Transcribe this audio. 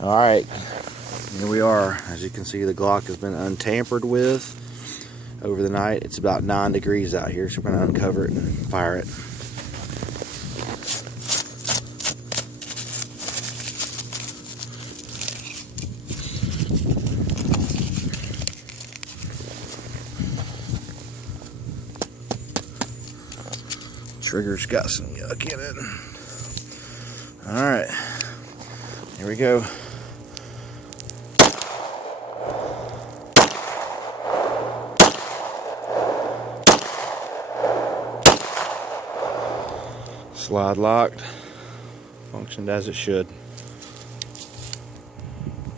Alright, here we are. As you can see, the Glock has been untampered with over the night. It's about 9 degrees out here, so we're going to uncover it and fire it. Trigger's got some yuck in it. Alright, here we go. Slide locked, functioned as it should.